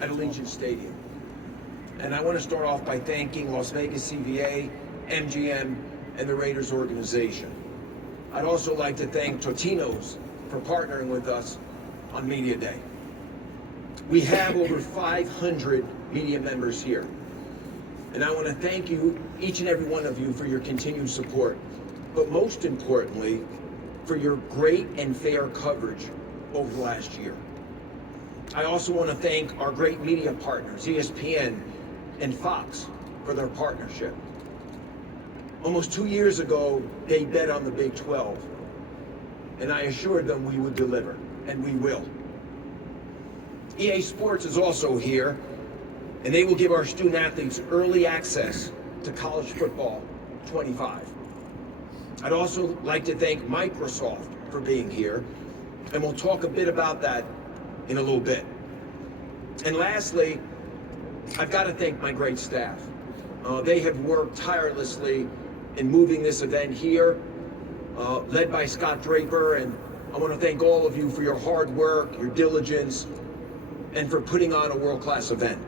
at Allegiant Stadium. And I want to start off by thanking Las Vegas CVA, MGM, and the Raiders organization. I'd also like to thank Totino's for partnering with us on Media Day. We have over 500 media members here. And I want to thank you, each and every one of you, for your continued support. But most importantly, for your great and fair coverage over the last year. I also want to thank our great media partners, ESPN and Fox, for their partnership. Almost 2 years ago, they bet on the Big 12, and I assured them we would deliver, and we will. EA Sports is also here, and they will give our student athletes early access to college football 25. I'd also like to thank Microsoft for being here, and we'll talk a bit about that in a little bit. And lastly, I've got to thank my great staff. They have worked tirelessly in moving this event here, led by Scott Draper, and I want to thank all of you for your hard work, your diligence, and for putting on a world-class event.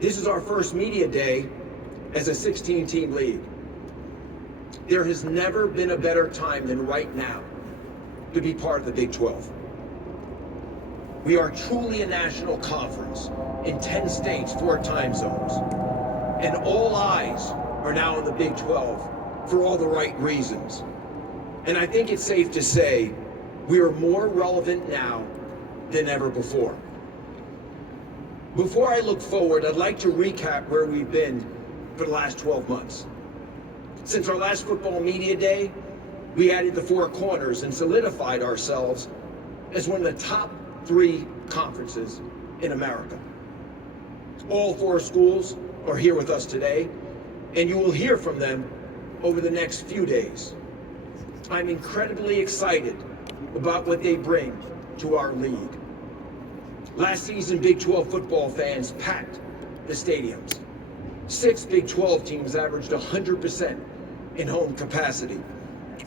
This is our first media day as a 16-team league. There has never been a better time than right now to be part of the Big 12. We are truly a national conference in 10 states, 4 time zones. And all eyes are now in the Big 12 for all the right reasons. And I think it's safe to say we are more relevant now than ever before. Before I look forward, I'd like to recap where we've been for the last 12 months. Since our last football media day, we added the 4 corners and solidified ourselves as one of the top 3 conferences in America. All 4 schools are here with us today, and you will hear from them over the next few days. I'm incredibly excited about what they bring to our league. Last season, Big 12 football fans packed the stadiums. 6 Big 12 teams averaged 100% in home capacity.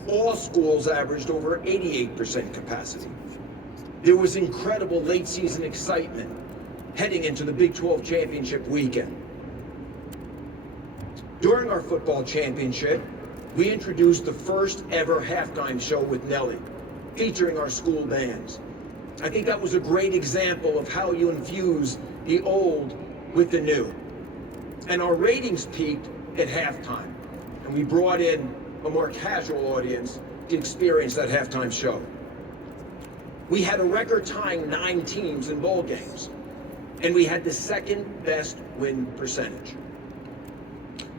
All schools averaged over 88% capacity. There was incredible late season excitement heading into the Big 12 championship weekend. During our football championship, we introduced the first ever halftime show with Nelly, featuring our school bands. I think that was a great example of how you infuse the old with the new. And our ratings peaked at halftime, and we brought in a more casual audience to experience that halftime show. We had a record-tying 9 teams in bowl games, and we had the 2nd best win percentage.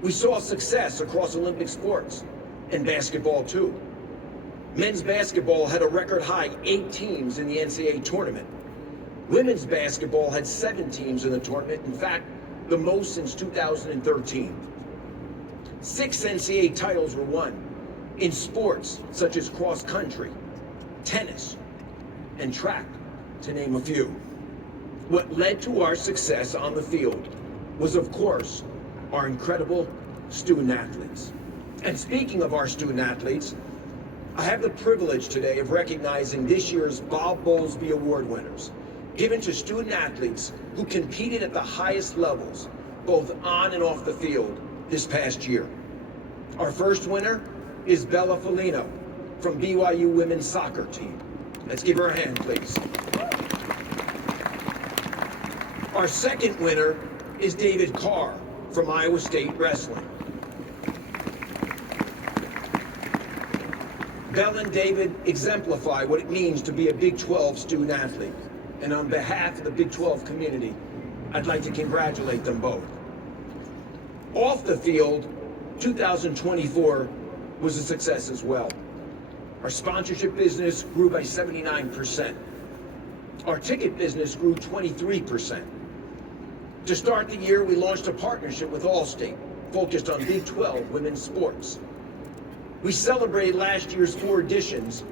We saw success across Olympic sports and basketball too. Men's basketball had a record high 8 teams in the NCAA tournament. Women's basketball had 7 teams in the tournament, in fact, the most since 2013. 6 NCAA titles were won in sports such as cross country, tennis, and track, to name a few. What led to our success on the field was, of course, our incredible student athletes. And speaking of our student athletes, I have the privilege today of recognizing this year's Bob Bowlesby Award winners, given to student athletes who competed at the highest levels, both on and off the field, this past year. Our first winner is Bella Folino from BYU women's soccer team. Let's give her a hand, please. Our second winner is David Carr from Iowa State Wrestling. Bella and David exemplify what it means to be a Big 12 student athlete. And on behalf of the Big 12 community, I'd like to congratulate them both. Off the field, 2024 was a success as well. Our sponsorship business grew by 79%. Our ticket business grew 23%. To start the year, we launched a partnership with Allstate, focused on Big 12 women's sports. We celebrated last year's 4 editions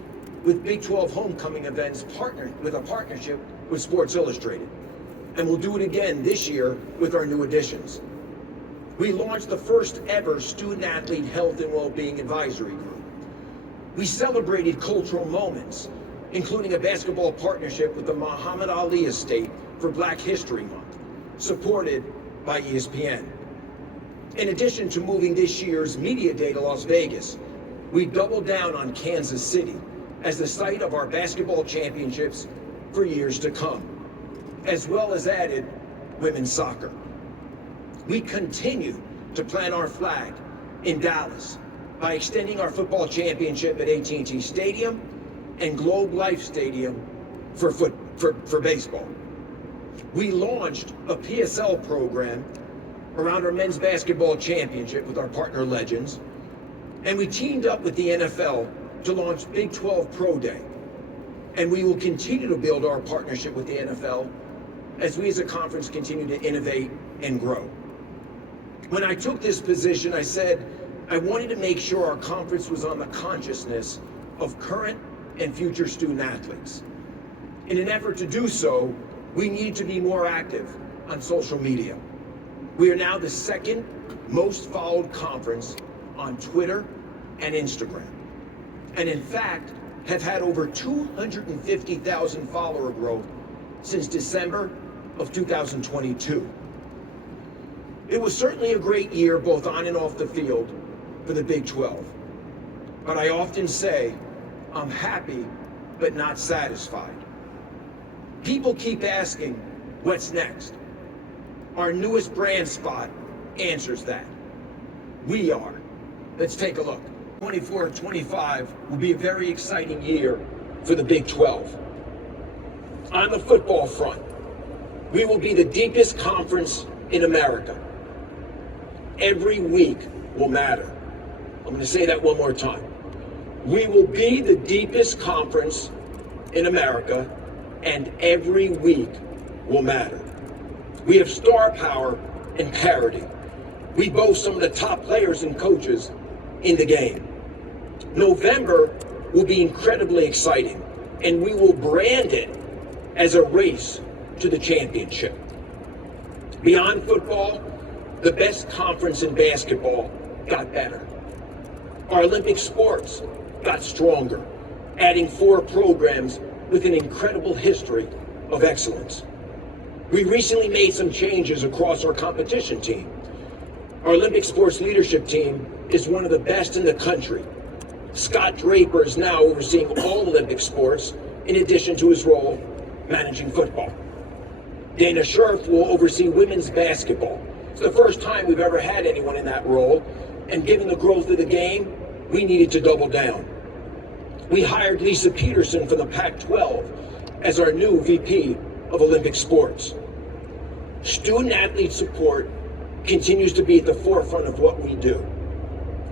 with Big 12 homecoming events partnered with a partnership with Sports Illustrated. And we'll do it again this year with our new editions. We launched the first ever student athlete health and well-being advisory group. We celebrated cultural moments, including a basketball partnership with the Muhammad Ali Estate for Black History Month, supported by ESPN. In addition to moving this year's Media Day to Las Vegas, we doubled down on Kansas City as the site of our basketball championships for years to come, as well as added women's soccer. We continue to plant our flag in Dallas by extending our football championship at AT&T Stadium and Globe Life Stadium for baseball. We launched a PSL program around our men's basketball championship with our partner Legends, and we teamed up with the NFL to launch Big 12 Pro Day. And we will continue to build our partnership with the NFL as we as a conference continue to innovate and grow. When I took this position, I said I wanted to make sure our conference was on the consciousness of current and future student athletes. In an effort to do so, we need to be more active on social media. We are now the second most followed conference on Twitter and Instagram. And in fact, have had over 250,000 follower growth since December of 2022. It was certainly a great year both on and off the field for the Big 12. But I often say, I'm happy but not satisfied. People keep asking, what's next? Our newest brand spot answers that. We are. Let's take a look. 24-25 will be a very exciting year for the Big 12. On the football front, we will be the deepest conference in America. Every week will matter. I'm going to say that one more time. We will be the deepest conference in America, and every week will matter. We have star power and parity. We boast some of the top players and coaches in the game. November will be incredibly exciting, and we will brand it as a race to the championship. Beyond football, the best conference in basketball got better. Our Olympic sports got stronger, adding 4 programs with an incredible history of excellence. We recently made some changes across our competition team. Our Olympic sports leadership team is one of the best in the country. Scott Draper is now overseeing all Olympic sports in addition to his role managing football. Dana Scherf will oversee women's basketball. It's the first time we've ever had anyone in that role, and given the growth of the game, we needed to double down. We hired Lisa Peterson from the Pac-12 as our new VP of Olympic sports. Student athlete support continues to be at the forefront of what we do.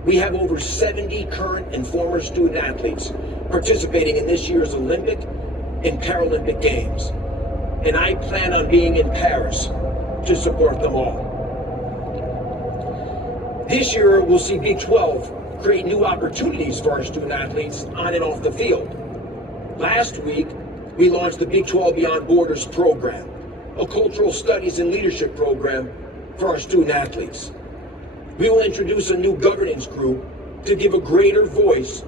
We have over 70 current and former student athletes participating in this year's Olympic and Paralympic Games, and I plan on being in Paris to support them all. This year, we'll see Big 12 create new opportunities for our student athletes on and off the field. Last week, we launched the Big 12 Beyond Borders program, a cultural studies and leadership program for our student athletes. We will introduce a new governance group to give a greater voice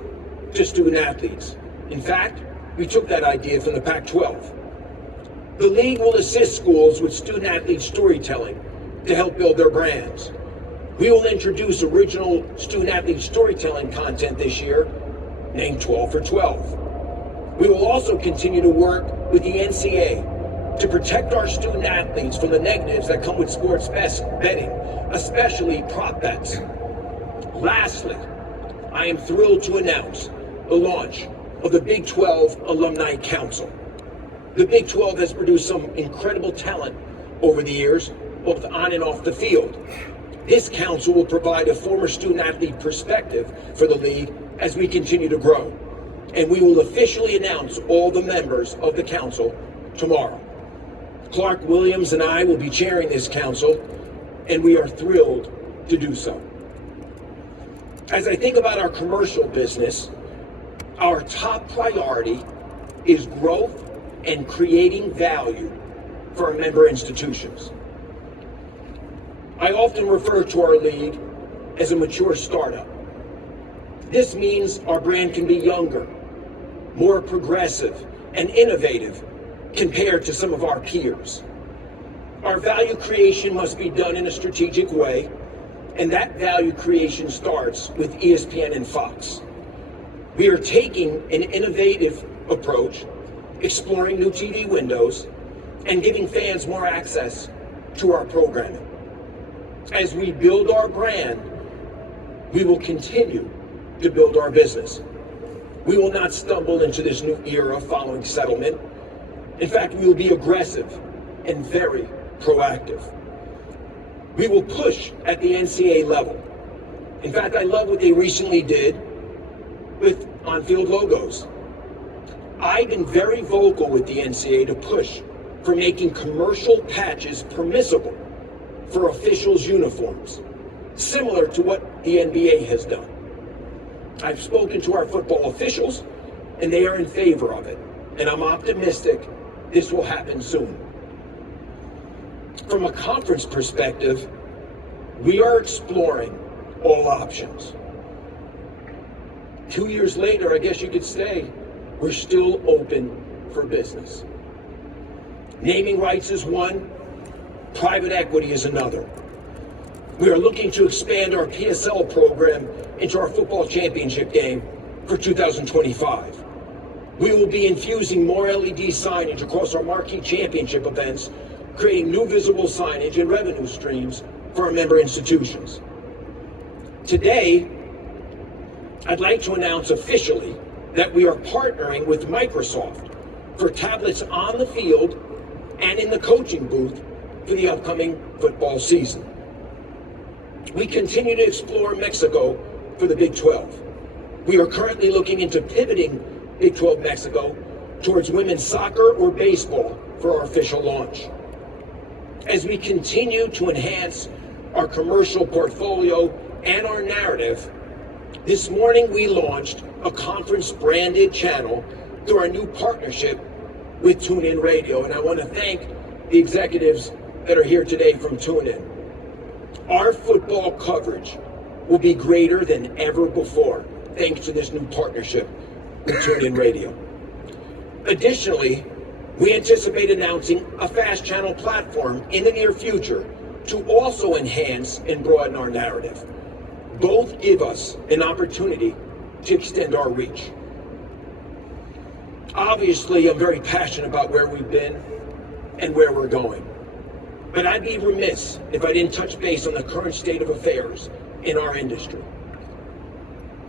to student athletes. In fact, we took that idea from the Pac-12. The league will assist schools with student athlete storytelling to help build their brands. We will introduce original student athlete storytelling content this year, named 12 for 12. We will also continue to work with the NCAA to protect our student athletes from the negatives that come with sports betting, especially prop bets. Lastly, I am thrilled to announce the launch of the Big 12 Alumni Council. The Big 12 has produced some incredible talent over the years, both on and off the field. This council will provide a former student athlete perspective for the league as we continue to grow. And we will officially announce all the members of the council tomorrow. Clark Williams and I will be chairing this council, and we are thrilled to do so. As I think about our commercial business, our top priority is growth and creating value for our member institutions. I often refer to our league as a mature startup. This means our brand can be younger, more progressive, and innovative compared to some of our peers. Our value creation must be done in a strategic way, and that value creation starts with ESPN and Fox. We are taking an innovative approach, exploring new TV windows, and giving fans more access to our programming. As we build our brand, we will continue to build our business. We will not stumble into this new era following settlement. In fact, we will be aggressive and very proactive. We will push at the NCAA level. In fact, I love what they recently did with on-field logos. I've been very vocal with the NCAA to push for making commercial patches permissible for officials' uniforms, similar to what the NBA has done. I've spoken to our football officials, and they are in favor of it, and I'm optimistic this will happen soon. From a conference perspective, we are exploring all options. 2 years later, I guess you could say, we're still open for business. Naming rights is one, private equity is another. We are looking to expand our PSL program into our football championship game for 2025. We will be infusing more LED signage across our marquee championship events, creating new visible signage and revenue streams for our member institutions. Today, I'd like to announce officially that we are partnering with Microsoft for tablets on the field and in the coaching booth for the upcoming football season. We continue to explore Mexico for the Big 12. We are currently looking into pivoting Big 12 Mexico towards women's soccer or baseball for our official launch. As we continue to enhance our commercial portfolio and our narrative, this morning we launched a conference-branded channel through our new partnership with TuneIn Radio, and I want to thank the executives that are here today from TuneIn. Our football coverage will be greater than ever before, thanks to this new partnership with TuneIn Radio. Additionally, we anticipate announcing a fast channel platform in the near future to also enhance and broaden our narrative. Both give us an opportunity to extend our reach. Obviously, I'm very passionate about where we've been and where we're going. But I'd be remiss if I didn't touch base on the current state of affairs in our industry.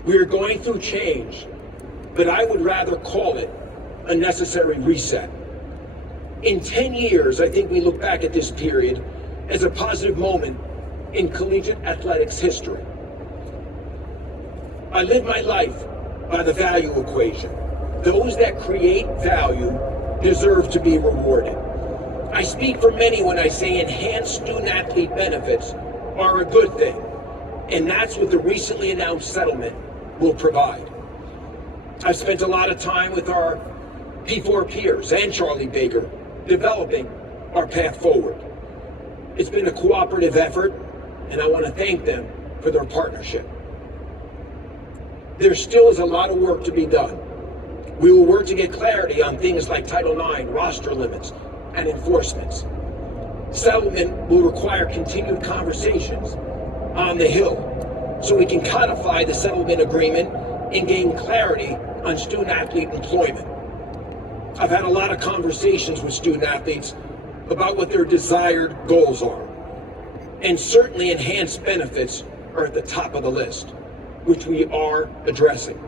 We are going through change, but I would rather call it a necessary reset. In 10 years, I think we look back at this period as a positive moment in collegiate athletics history. I live my life by the value equation. Those that create value deserve to be rewarded. I speak for many when I say enhanced student-athlete benefits are a good thing, and that's what the recently announced settlement will provide. I've spent a lot of time with our P4 peers and Charlie Baker developing our path forward. It's been a cooperative effort, and I want to thank them for their partnership. There still is a lot of work to be done. We will work to get clarity on things like Title IX, roster limits, and enforcements. Settlement will require continued conversations on the Hill so we can codify the settlement agreement and gain clarity on student-athlete employment. I've had a lot of conversations with student-athletes about what their desired goals are, and certainly enhanced benefits are at the top of the list, which we are addressing.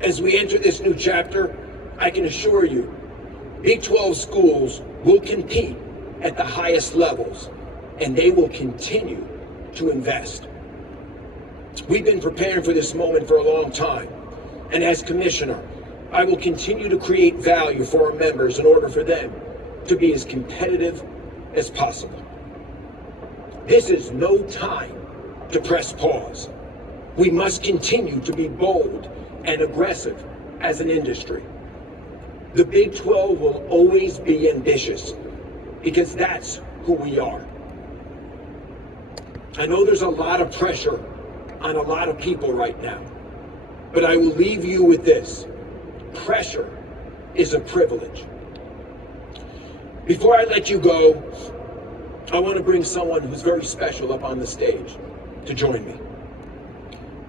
As we enter this new chapter, I can assure you, Big 12 schools will compete at the highest levels, and they will continue to invest. We've been preparing for this moment for a long time, and as commissioner, I will continue to create value for our members in order for them to be as competitive as possible. This is no time to press pause. We must continue to be bold and aggressive as an industry. The Big 12 will always be ambitious because that's who we are. I know there's a lot of pressure on a lot of people right now, but I will leave you with this. Pressure is a privilege. Before I let you go, I want to bring someone who's very special up on the stage to join me.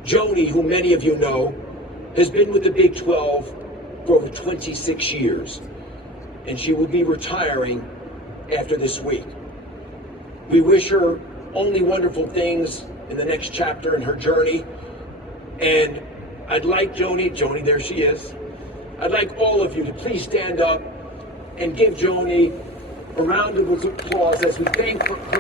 Joni, who many of you know, has been with the Big 12 for over 26 years, and she will be retiring after this week. We wish her only wonderful things in the next chapter in her journey, and I'd like Joni, there she is. I'd like all of you to please stand up and give Joni a round of applause as we thank her